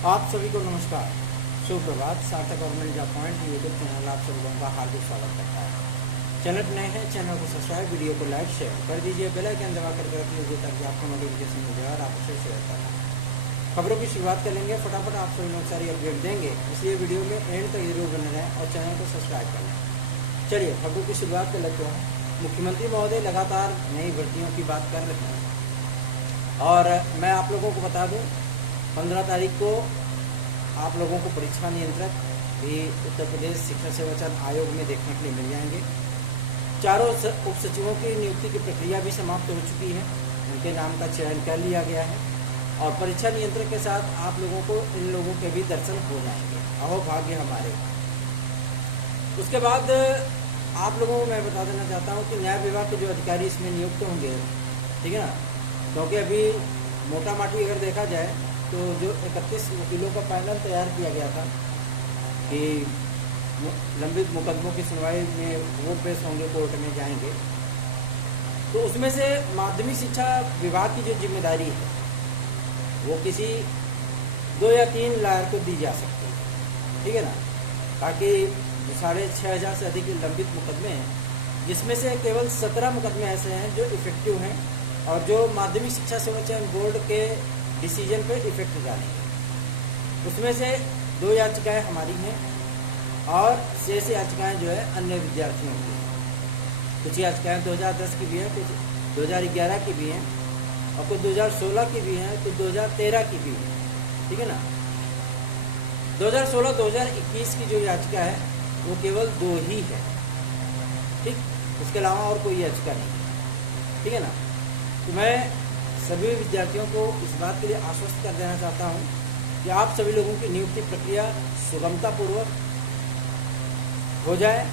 आप सभी को नमस्कार, शुभ प्रभात। सार्थक government job point YouTube channel आप सभी लोगों का हार्दिक स्वागत करता है। चैनल पर नए हैं, चैनल को सब्सक्राइब, वीडियो को लाइक शेयर कर दीजिए, बेल आइकन दबा कर रख लीजिए ताकि आपको नोटिफिकेशन मिल जाए और आप उसे शेयर करना। खबरों की शुरुआत करेंगे, फटाफट आप सभी लोग सारी अपडेट देंगे, इसलिए वीडियो में एंड तक जरूर बने रहें और चैनल को सब्सक्राइब कर लें। चलिए खबरों की शुरुआत कर लेते हैं। मुख्यमंत्री महोदय लगातार नई भर्तियों की बात कर रहे हैं और मैं आप लोगों को बता दूं 15 तारीख को आप लोगों को परीक्षा नियंत्रक भी उत्तर प्रदेश शिक्षा सेवा चयन आयोग में देखने के लिए मिल जाएंगे। चारों उप सचिवों की नियुक्ति की प्रक्रिया भी समाप्त हो चुकी है, उनके नाम का चयन कर लिया गया है और परीक्षा नियंत्रक के साथ आप लोगों को इन लोगों के भी दर्शन हो जाएंगे। अहो भाग्य हमारे। उसके बाद आप लोगों को मैं बता देना चाहता हूँ कि न्याय विभाग के जो अधिकारी इसमें नियुक्त होंगे, ठीक है ना, क्योंकि अभी मोटा माटी अगर देखा जाए तो जो 31 वकीलों का पैनल तैयार किया गया था कि लंबित मुकदमों की सुनवाई में वो पेश होंगे, कोर्ट में जाएंगे, तो उसमें से माध्यमिक शिक्षा विभाग की जो जिम्मेदारी है वो किसी 2 या 3 लॉयर को दी जा सकती है, ठीक है ना, ताकि 6,500 से अधिक लंबित मुकदमे हैं, जिसमें से केवल 17 मुकदमे ऐसे हैं जो इफेक्टिव हैं और जो माध्यमिक शिक्षा सेवा चयन बोर्ड के डिसीजन पे इफेक्ट डालेंगे। उसमें से 2 याचिकाएँ हमारी हैं और शेष याचिकाएँ जो है अन्य विद्यार्थियों की। कुछ याचिकाएँ 2010 की भी हैं, कुछ 2011 की भी हैं और कुछ 2016 की भी हैं, कुछ 2013 की भी हैं, ठीक है ना। 2016-2021 की जो याचिका है वो केवल 2 ही है, ठीक, उसके अलावा और कोई याचिका नहीं है, ठीक है ना। तो मैं सभी विद्यार्थियों को इस बात के लिए आश्वस्त कर देना चाहता हूं कि आप सभी लोगों की नियुक्ति प्रक्रिया सुगमतापूर्वक हो जाए।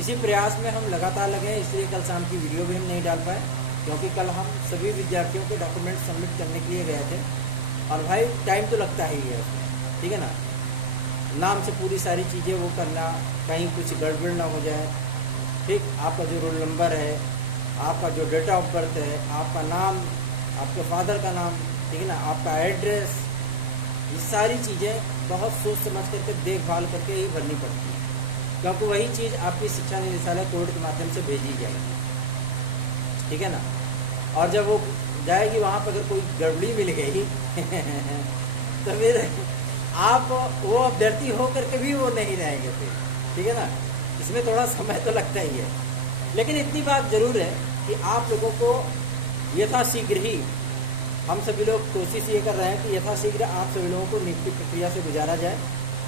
इसी प्रयास में हम लगातार लगे हैं, इसलिए कल शाम की वीडियो भी हम नहीं डाल पाए क्योंकि कल हम सभी विद्यार्थियों के डॉक्यूमेंट सबमिट करने के लिए गए थे और भाई टाइम तो लगता ही है उसमें, ठीक है ना। नाम से पूरी सारी चीज़ें वो करना, कहीं कुछ गड़बड़ ना हो जाए, ठीक, आपका जो रोल नंबर है, आपका जो डेट ऑफ बर्थ है, आपका नाम, आपके फादर का नाम, ठीक है ना, आपका एड्रेस, ये सारी चीज़ें बहुत सोच समझ करके देखभाल करके ही भरनी पड़ती है क्योंकि वही चीज़ आपकी शिक्षा निदेशालय कोर्ट के माध्यम से भेजी जाएगी, ठीक है ना। और जब वो जाएगी वहाँ पर अगर कोई गड़बड़ी मिल गई तो फिर आप वो अभ्यर्थी हो करके भी वो नहीं रहेंगे फिर, ठीक है ना। इसमें थोड़ा समय तो लगता ही है, लेकिन इतनी बात जरूर है कि आप लोगों को यथाशीघ्र ही, हम सभी लोग कोशिश ये कर रहे हैं कि यथाशीघ्र आप सभी लोगों को नियुक्ति प्रक्रिया से गुजारा जाए,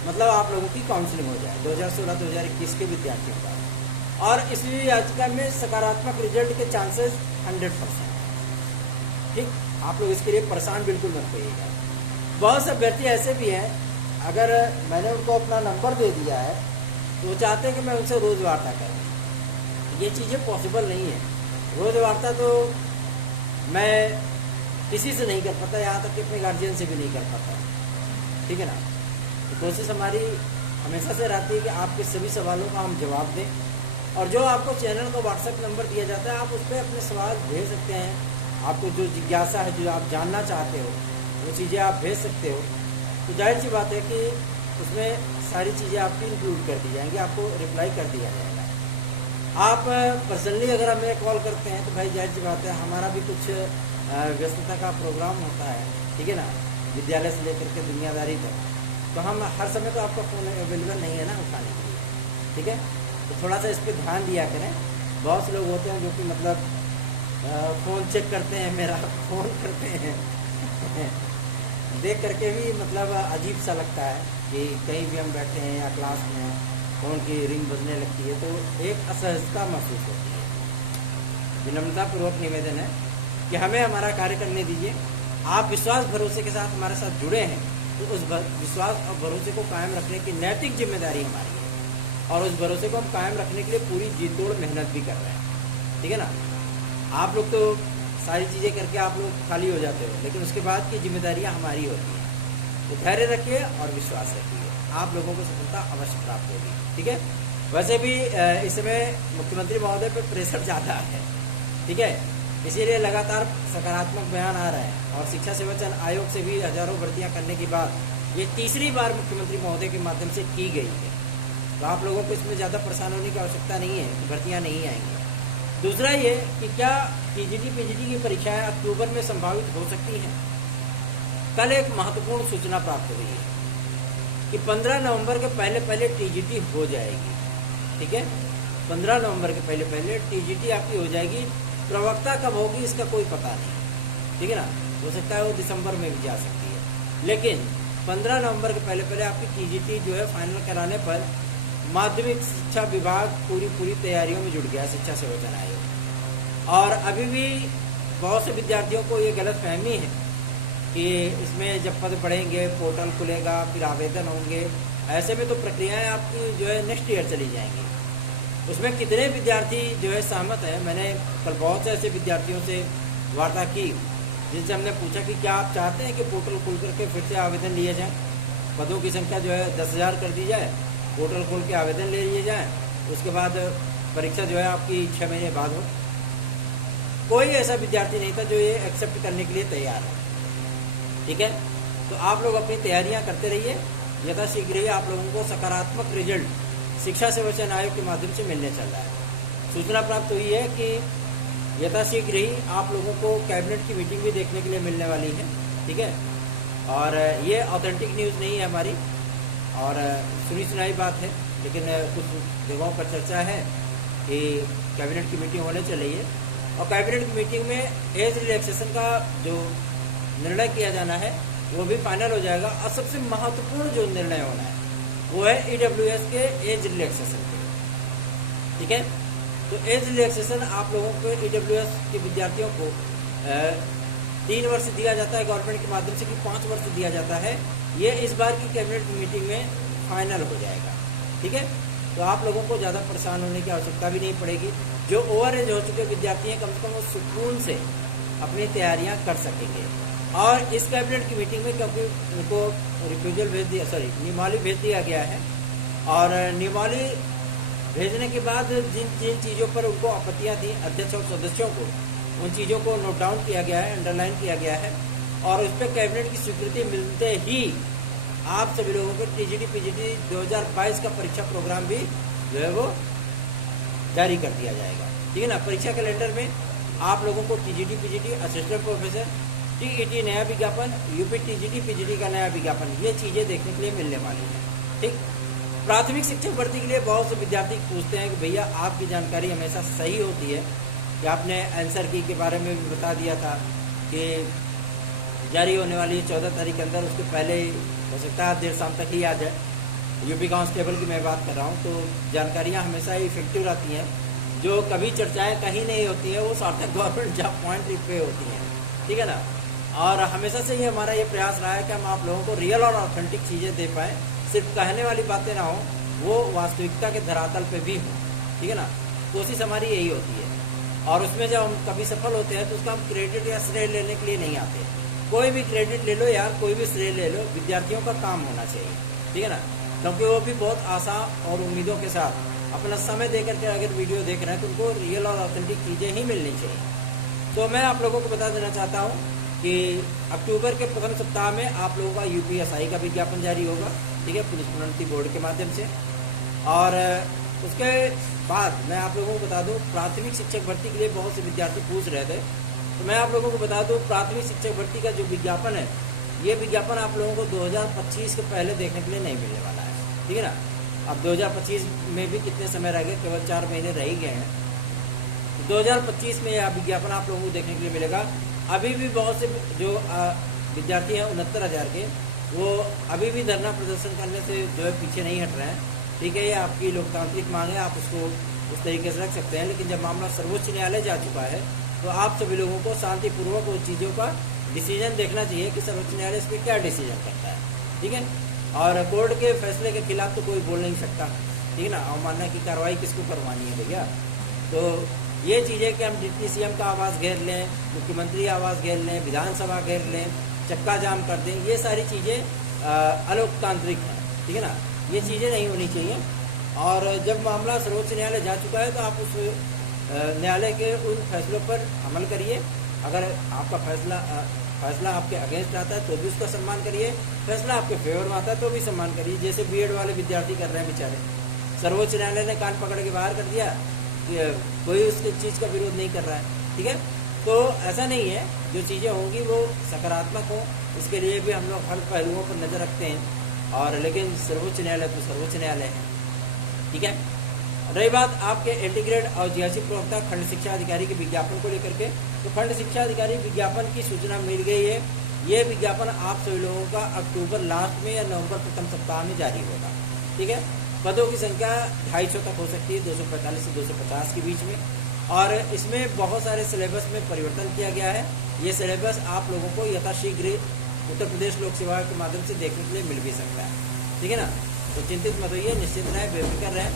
मतलब आप लोगों की काउंसलिंग हो जाए 2016-2021 के विद्यार्थियों का। और इसलिए याचिका में सकारात्मक रिजल्ट के चांसेस 100%, ठीक, आप लोग इसके लिए परेशान बिल्कुल मत होइएगा। बहुत से अभ्यर्थी ऐसे भी हैं, अगर मैंने उनको अपना नंबर दे दिया है तो वो चाहते हैं कि मैं उनसे रोज़ वार्ता करूँ। ये चीज़ें पॉसिबल नहीं है। रोज़ वार्ता तो मैं किसी से नहीं कर पाता, यहाँ तक कि अपने गार्जियन से भी नहीं कर पाता, ठीक है ना। तो कोशिश हमारी हमेशा से रहती है कि आपके सभी सवालों का हम जवाब दें और जो आपको चैनल का व्हाट्सएप नंबर दिया जाता है आप उस पर अपने सवाल भेज सकते हैं। आपको जो जिज्ञासा है, जो आप जानना चाहते हो, वो चीज़ें आप भेज सकते हो। तो जाहिर सी बात है कि उसमें सारी चीज़ें आपकी इंक्लूड कर दी जाएंगी, आपको रिप्लाई कर दिया जाएगा। आप पर्सनली अगर हमें कॉल करते हैं तो भाई जाहिर सी बात है हमारा भी कुछ व्यस्तता का प्रोग्राम होता है, ठीक है ना, विद्यालय से लेकर के दुनियादारी तक, तो हम हर समय तो आपका फ़ोन अवेलेबल नहीं है ना उठाने के लिए, ठीक है। तो थोड़ा सा इस पर ध्यान दिया करें। बहुत से लोग होते हैं जो कि मतलब फ़ोन चेक करते हैं, मेरा फ़ोन करते हैं देख करके भी मतलब अजीब सा लगता है कि कहीं भी हम बैठे हैं या क्लास में फ़ोन की रिंग बजने लगती है तो एक असहजता महसूस होती है। विनम्रतापूर्वक निवेदन है कि हमें हमारा कार्य करने दीजिए। आप विश्वास भरोसे के साथ हमारे साथ जुड़े हैं तो उस विश्वास और भरोसे को कायम रखने की नैतिक जिम्मेदारी हमारी है और उस भरोसे को हम कायम रखने के लिए पूरी जी तोड़ मेहनत भी कर रहे हैं, ठीक है ना। आप लोग तो सारी चीज़ें करके आप लोग खाली हो जाते हो, लेकिन उसके बाद की जिम्मेदारियां हमारी होती हैं। तो धैर्य रखिए और विश्वास रखिए, आप लोगों को सफलता अवश्य प्राप्त होगी, ठीक है। वैसे भी इस समय मुख्यमंत्री महोदय पर प्रेशर ज़्यादा है, ठीक है, इसीलिए लगातार सकारात्मक बयान आ रहे हैं और शिक्षा सेवा चयन आयोग से भी हजारों भर्तियां करने के बाद ये तीसरी बार मुख्यमंत्री महोदय के माध्यम से की गई है। तो आप लोगों को इसमें ज़्यादा परेशान होने की आवश्यकता नहीं है, भर्तियाँ नहीं आएंगी। दूसरा ये कि क्या टीजीटी पीजीटी की परीक्षाएं अक्टूबर में संभावित हो सकती हैं। कल एक महत्वपूर्ण सूचना प्राप्त हुई है कि 15 नवंबर के पहले टीजीटी हो जाएगी। ठीक है, 15 नवंबर के पहले टीजीटी आपकी हो जाएगी। प्रवक्ता कब होगी इसका कोई पता नहीं, ठीक है ना, हो सकता है वो दिसंबर में भी जा सकती है, लेकिन 15 नवंबर के पहले आपकी टीजीटी जो है फाइनल कराने पर माध्यमिक शिक्षा विभाग पूरी तैयारियों में जुट गया, शिक्षा संवर्धन आयोग। और अभी भी बहुत से विद्यार्थियों को ये गलत फहमी है कि इसमें जब पद बढ़ेंगे पोर्टल खुलेगा फिर आवेदन होंगे, ऐसे में तो प्रक्रियाएं आपकी जो है नेक्स्ट ईयर चली जाएंगी। उसमें कितने विद्यार्थी जो है सहमत है। मैंने कल बहुत से ऐसे विद्यार्थियों से वार्ता की जिनसे हमने पूछा कि क्या आप चाहते हैं कि पोर्टल खुल करके फिर से आवेदन लिए जाएँ, पदों की संख्या जो है 10,000 कर दी जाए, पोर्टल खोल के आवेदन ले लिए जाएँ, उसके बाद परीक्षा जो है आपकी 6 महीने बाद हो। कोई ऐसा विद्यार्थी नहीं था जो ये एक्सेप्ट करने के लिए तैयार है। ठीक है, तो आप लोग अपनी तैयारियां करते रहिए, यथाशीघ्र ही आप लोगों को सकारात्मक रिजल्ट शिक्षा संवर्धन आयोग के माध्यम से मिलने चल रहा है। सूचना प्राप्त हुई है कि यथाशीघ्र ही आप लोगों को कैबिनेट की मीटिंग भी देखने के लिए मिलने वाली है। ठीक है, और ये ऑथेंटिक न्यूज़ नहीं है हमारी और सुनी सुनाई बात है, लेकिन कुछ जगहों पर चर्चा है कि कैबिनेट की मीटिंग होने चल रही है और कैबिनेट की मीटिंग में एज रिलैक्सेशन का जो निर्णय किया जाना है वो भी फाइनल हो जाएगा। और सबसे महत्वपूर्ण जो निर्णय होना है वो है EWS के एज रिलैक्सेशन के। ठीक है, तो एज रिलैक्सेशन आप लोगों को EWS के विद्यार्थियों को 3 वर्ष दिया जाता है गवर्नमेंट के माध्यम से कि 5 वर्ष दिया जाता है। ये इस बार की कैबिनेट मीटिंग में फाइनल हो जाएगा। ठीक है, तो आप लोगों को ज़्यादा परेशान होने की आवश्यकता भी नहीं पड़ेगी। जो ओवर एज हो चुके विद्यार्थी हैं कम से कम वो सुकून से अपनी तैयारियां कर सकेंगे। और इस कैबिनेट की मीटिंग में क्योंकि उनको रिफ्यूजल भेज दिया, नियमावली भेज दिया गया है और नियमावली भेजने के बाद जिन जिन चीज़ों पर उनको आपत्तियां थी अध्यक्ष और सदस्यों को, उन चीज़ों को नोट डाउन किया गया है, अंडरलाइन किया गया है और उस पर कैबिनेट की स्वीकृति मिलते ही आप सभी लोगों को टीजीटी पीजीटी 2022 का परीक्षा प्रोग्राम भी जो है वो जारी कर दिया जाएगा। ठीक है ना, परीक्षा कैलेंडर में आप लोगों को TGT PGT assistant professor, TET नया विज्ञापन, यूपी टीजीटी पीजीटी का नया विज्ञापन, ये चीज़ें देखने के लिए मिलने वाली हैं। ठीक, प्राथमिक शिक्षक भर्ती के लिए बहुत से विद्यार्थी पूछते हैं कि भैया आपकी जानकारी हमेशा सही होती है कि आपने आंसर की के बारे में भी बता दिया था कि जारी होने वाली 14 तारीख के अंदर, उसके पहले हो सकता है देर शाम तक ही आ जाए। यूपी कांस्टेबल की मैं बात कर रहा हूँ, तो जानकारियाँ हमेशा ही इफेक्टिव रहती हैं। जो कभी चर्चाएं कहीं नहीं होती है वो सार्थक गवर्नमेंट जॉब पॉइंट पे होती हैं। ठीक है ना, और हमेशा से ही हमारा ये प्रयास रहा है कि हम आप लोगों को रियल और ऑथेंटिक चीज़ें दे पाएँ, सिर्फ कहने वाली बातें ना हो, वो वास्तविकता के धरातल पे भी हो। ठीक है ना, कोशिश हमारी यही होती है और उसमें जब हम कभी सफल होते हैं तो उसका हम क्रेडिट या श्रेय लेने के लिए नहीं आते। कोई भी क्रेडिट ले लो यार, कोई भी श्रेय ले लो, विद्यार्थियों का काम होना चाहिए। ठीक है ना, क्योंकि वो भी बहुत आशा और उम्मीदों के साथ अपना समय देकर के अगर वीडियो देख रहे हैं तो उनको रियल और ऑथेंटिक चीज़ें ही मिलनी चाहिए। तो मैं आप लोगों को बता देना चाहता हूँ कि अक्टूबर के प्रथम सप्ताह में आप लोगों का UPSI का विज्ञापन जारी होगा। ठीक है, पुलिस प्रोन्नति बोर्ड के माध्यम से। और उसके बाद मैं आप लोगों को बता दूं, प्राथमिक शिक्षक भर्ती के लिए बहुत से विद्यार्थी पूछ रहे थे, तो मैं आप लोगों को बता दूं प्राथमिक शिक्षक भर्ती का जो विज्ञापन है, ये विज्ञापन आप लोगों को 2025 के पहले देखने के लिए नहीं मिलने वाला है। ठीक है ना, अब 2025 में भी कितने समय रह गए, केवल 4 महीने रह ही गए हैं। 2025 में यह विज्ञापन आप लोगों को देखने के लिए मिलेगा। अभी भी बहुत से जो विद्यार्थी हैं 69,000 के, वो अभी भी धरना प्रदर्शन करने से जो है पीछे नहीं हट रहे हैं। ठीक है, ये आपकी लोकतांत्रिक मांग है, आप उसको उस तरीके से रख सकते हैं, लेकिन जब मामला सर्वोच्च न्यायालय जा चुका है तो आप सभी लोगों को शांतिपूर्वक उन चीज़ों का डिसीजन देखना चाहिए कि सर्वोच्च न्यायालय इस पर क्या डिसीजन करता है। ठीक है, और कोर्ट के फैसले के खिलाफ तो कोई बोल नहीं सकता। ठीक है ना, अवमानना की कार्रवाई किसको करवानी है भैया। तो ये चीज़ें कि हम डिप्टी CM का आवास घेर लें, मुख्यमंत्री आवास घेर लें, विधानसभा घेर लें, चक्का जाम कर दें, ये सारी चीज़ें अलोकतांत्रिक हैं। ठीक है ना, ये चीज़ें नहीं होनी चाहिए। और जब मामला सर्वोच्च न्यायालय जा चुका है तो आप उस न्यायालय के उन फैसलों पर अमल करिए। अगर आपका फैसला फैसला आपके अगेंस्ट आता है तो भी उसका सम्मान करिए, फैसला आपके फेवर में आता है तो भी सम्मान करिए। जैसे बीएड वाले विद्यार्थी कर रहे हैं बेचारे, सर्वोच्च न्यायालय ने कान पकड़ के बाहर कर दिया, कोई उसकी चीज़ का विरोध नहीं कर रहा है, ठीक है। तो ऐसा नहीं है, जो चीज़ें होंगी वो सकारात्मक हो, इसके लिए भी हम लोग हर पहलुओं पर नज़र रखते हैं। और लेकिन सर्वोच्च न्यायालय तो सर्वोच्च न्यायालय है, ठीक है। रही बात आपके एंटीग्रेड और जीएससी प्रवक्ता खंड शिक्षा अधिकारी के विज्ञापन को लेकर के, तो खंड शिक्षा अधिकारी विज्ञापन की सूचना मिल गई है। ये विज्ञापन आप सभी लोगों का अक्टूबर लास्ट में या नवंबर प्रथम सप्ताह में जारी होगा, ठीक है। पदों की संख्या 250 तक हो सकती है, 245 से 250 के बीच में। और इसमें बहुत सारे सिलेबस में परिवर्तन किया गया है। ये सिलेबस आप लोगों को यथाशीघ्र उत्तर प्रदेश लोक सेवा के माध्यम से देखने के लिए मिल भी सकता है, ठीक है ना। तो चिंतित मत होइए, निश्चिंत रहें, बेफिक्र रहें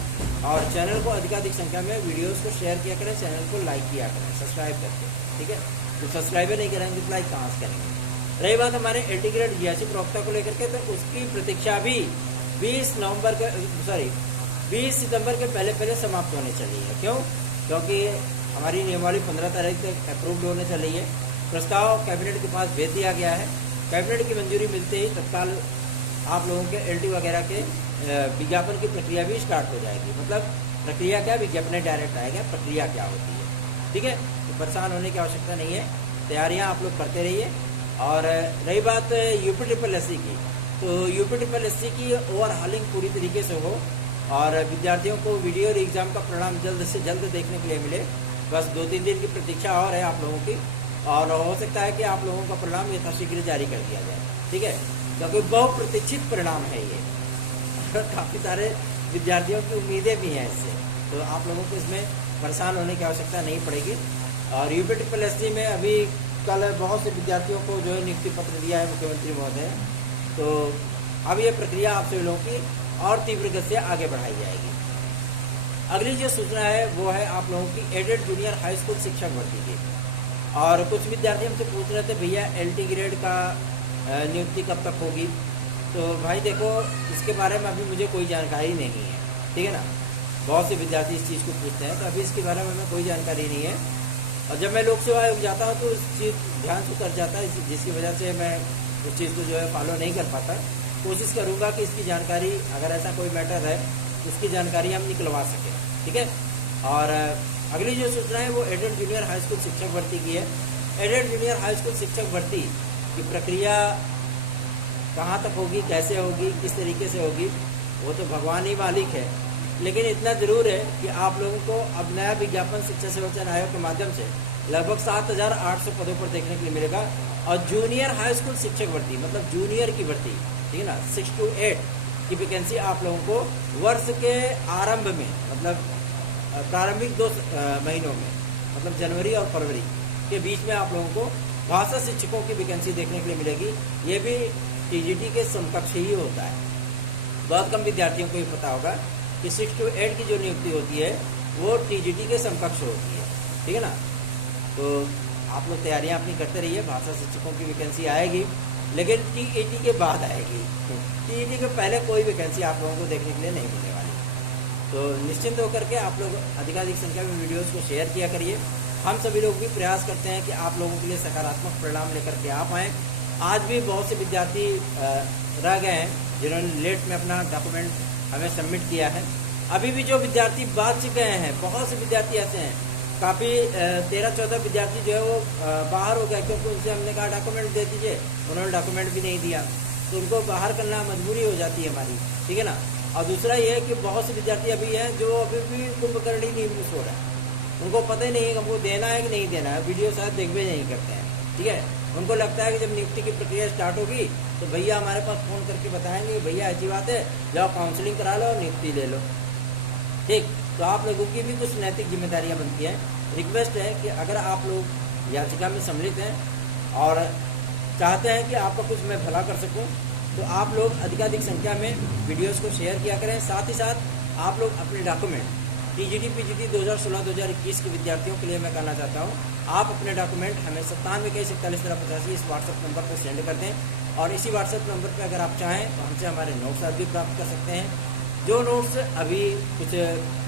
और चैनल को अधिकाधिक संख्या में वीडियोस को शेयर किया करें, चैनल को लाइक किया करें सब्सक्राइब करके, ठीक है। तो सब्सक्राइबर नहीं करेंगे तो लाइक कहाँ से करेंगे। रही बात हमारे एंटीग्रेड जीएससी प्रवक्ता को लेकर के, तो उसकी प्रतीक्षा भी 20 सितंबर के पहले समाप्त होने चली है। क्यों? क्योंकि हमारी नियमावली 15 तारीख तक अप्रूव्ड होने चली है। प्रस्ताव कैबिनेट के पास भेज दिया गया है। कैबिनेट की मंजूरी मिलते ही तत्काल आप लोगों के एलटी वगैरह के विज्ञापन की प्रक्रिया भी स्टार्ट हो जाएगी। मतलब प्रक्रिया क्या, विज्ञापन डायरेक्ट आएगा, प्रक्रिया क्या होती है, ठीक है। तो परेशान होने की आवश्यकता नहीं है, तैयारियां आप लोग करते रहिए। और रही बात यूपी की, तो यूपी की ओवरहालिंग पूरी तरीके से हो और विद्यार्थियों को वीडियो और एग्ज़ाम का परिणाम जल्द से जल्द देखने के लिए मिले। बस 2-3 दिन की प्रतीक्षा और है आप लोगों की, और हो सकता है कि आप लोगों का परिणाम यथाशीघ्र जारी कर दिया जाए, ठीक है। क्योंकि बहुप्रतीक्षित परिणाम है ये, काफ़ी सारे विद्यार्थियों की उम्मीदें भी हैं इससे, तो आप लोगों को इसमें परेशान होने की आवश्यकता नहीं पड़ेगी। और यूपी में अभी कल बहुत से विद्यार्थियों को जो है नियुक्ति पत्र दिया है मुख्यमंत्री महोदय, तो अब ये प्रक्रिया आप सभी लोगों की और तीव्र गति से आगे बढ़ाई जाएगी। अगली जो सूचना है वो है आप लोगों की एडेड जूनियर हाई स्कूल शिक्षक भर्ती की। और कुछ विद्यार्थी हमसे पूछ रहे थे भैया एलटी ग्रेड का नियुक्ति कब तक होगी। तो भाई देखो, इसके बारे में अभी मुझे कोई जानकारी नहीं है, ठीक है ना। बहुत से विद्यार्थी इस चीज़ को पूछते हैं, तो अभी इसके बारे में हमें कोई जानकारी नहीं है। और जब मैं लोक सेवा आयोग जाता हूँ तो इस चीज़ ध्यान से उतर जाता है, जिसकी वजह से मैं उस चीज़ को जो है फॉलो नहीं कर पाता। कोशिश करूँगा कि इसकी जानकारी, अगर ऐसा कोई मैटर है उसकी जानकारी हम निकलवा सकें, ठीक है। और अगली जो सूचना है वो एडेड जूनियर हाई स्कूल शिक्षक भर्ती की है। एडेड जूनियर हाई स्कूल शिक्षक भर्ती की प्रक्रिया कहाँ तक होगी, कैसे होगी, किस तरीके से होगी, वो तो भगवान ही मालिक है। लेकिन इतना ज़रूर है कि आप लोगों को अब नया विज्ञापन शिक्षा सेवा चयन आयोग के माध्यम से लगभग 7,800 पदों पर देखने के लिए मिलेगा। और जूनियर हाई स्कूल शिक्षक भर्ती मतलब जूनियर की भर्ती, ठीक है ना, 6 to 8 की वैकेंसी आप लोगों को वर्ष के आरंभ में, मतलब प्रारंभिक 2 महीनों में, मतलब जनवरी और फरवरी के बीच में आप लोगों को भाषा शिक्षकों की वैकेंसी देखने के लिए मिलेगी। ये भी टीजीटी के समकक्ष ही होता है। बहुत कम विद्यार्थियों को ये पता होगा कि 6 to 8 की जो नियुक्ति होती है वो टीजीटी के समकक्ष होती है, ठीक है ना। तो आप लोग तैयारियां अपनी करते रहिए। भाषा शिक्षकों की वैकेंसी आएगी, लेकिन टीईटी के बाद आएगी। टीईटी के पहले कोई वैकेंसी आप लोगों को देखने के लिए नहीं मिलने वाली। तो निश्चिंत होकर के आप लोग अधिकाधिक संख्या में वीडियोस को शेयर किया करिए। हम सभी लोग भी प्रयास करते हैं कि आप लोगों के लिए सकारात्मक परिणाम लेकर के आप आएँ। आज भी बहुत से विद्यार्थी रह गए हैं जिन्होंने लेट में अपना डॉक्यूमेंट हमें सबमिट किया है। अभी भी जो विद्यार्थी बच गए हैं, बहुत से विद्यार्थी ऐसे हैं, काफ़ी 13-14 विद्यार्थी जो है वो बाहर हो गए, क्योंकि उनसे हमने कहा डॉक्यूमेंट दे दीजिए, उन्होंने डॉक्यूमेंट भी नहीं दिया, तो उनको बाहर करना मजबूरी हो जाती है हमारी, ठीक है ना। और दूसरा ये है कि बहुत से विद्यार्थी अभी हैं जो अभी भी कुंभकर्ण नहीं मिस हो रहा है, उनको पता ही नहीं है हमको देना है कि नहीं देना है, वीडियो शायद देख भी नहीं करते हैं, ठीक है। उनको लगता है कि जब नियुक्ति की प्रक्रिया स्टार्ट होगी तो भैया हमारे पास फ़ोन करके बताएंगे भैया ऐसी बात है, जाओ काउंसलिंग करा लो, नियुक्ति ले लो, ठीक। तो आप लोगों की भी कुछ नैतिक जिम्मेदारियां बनती हैं। रिक्वेस्ट है कि अगर आप लोग याचिका में सम्मिलित हैं और चाहते हैं कि आपका कुछ मैं भला कर सकूं, तो आप लोग अधिकाधिक संख्या में वीडियोस को शेयर किया करें। साथ ही साथ आप लोग अपने डॉक्यूमेंट टीजीटी पीजीटी 2016-2021 के विद्यार्थियों के लिए मैं कहना चाहता हूँ, आप अपने डॉक्यूमेंट हमें 9721411385 इस व्हाट्सएप नंबर पर सेंड कर दें। और इसी व्हाट्सएप नंबर पर अगर आप चाहें तो हमसे हमारे नोट्स आप भी प्राप्त कर सकते हैं। जो नोट्स अभी कुछ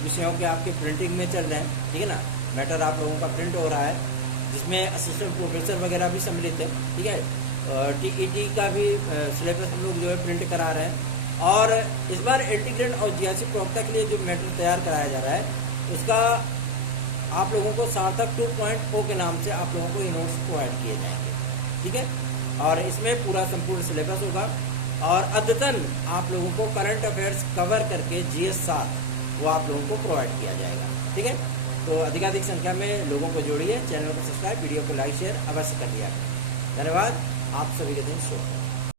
विषयों के आपके प्रिंटिंग में चल रहे हैं, ठीक है ना, मैटर आप लोगों का प्रिंट हो रहा है, जिसमें असिस्टेंट प्रोफेसर वगैरह भी सम्मिलित है। ठीक है, TET का भी सिलेबस हम लोग जो है प्रिंट करा रहे हैं। और इस बार इंटीग्रेट और GRC प्रवक्ता के लिए जो मैटर तैयार कराया जा रहा है उसका आप लोगों को सार्थक 2.0 के नाम से आप लोगों को ये नोट्स प्रोवाइड किए जाएंगे। ठीक है, और इसमें पूरा संपूर्ण सिलेबस होगा और अद्यतन आप लोगों को करंट अफेयर्स कवर करके GS 7 वो आप लोगों को प्रोवाइड किया जाएगा। ठीक है, तो अधिकाधिक संख्या में लोगों को जोड़िए, चैनल को सब्सक्राइब, वीडियो को लाइक शेयर अवश्य कर दिया। धन्यवाद, आप सभी के दिन शुभ।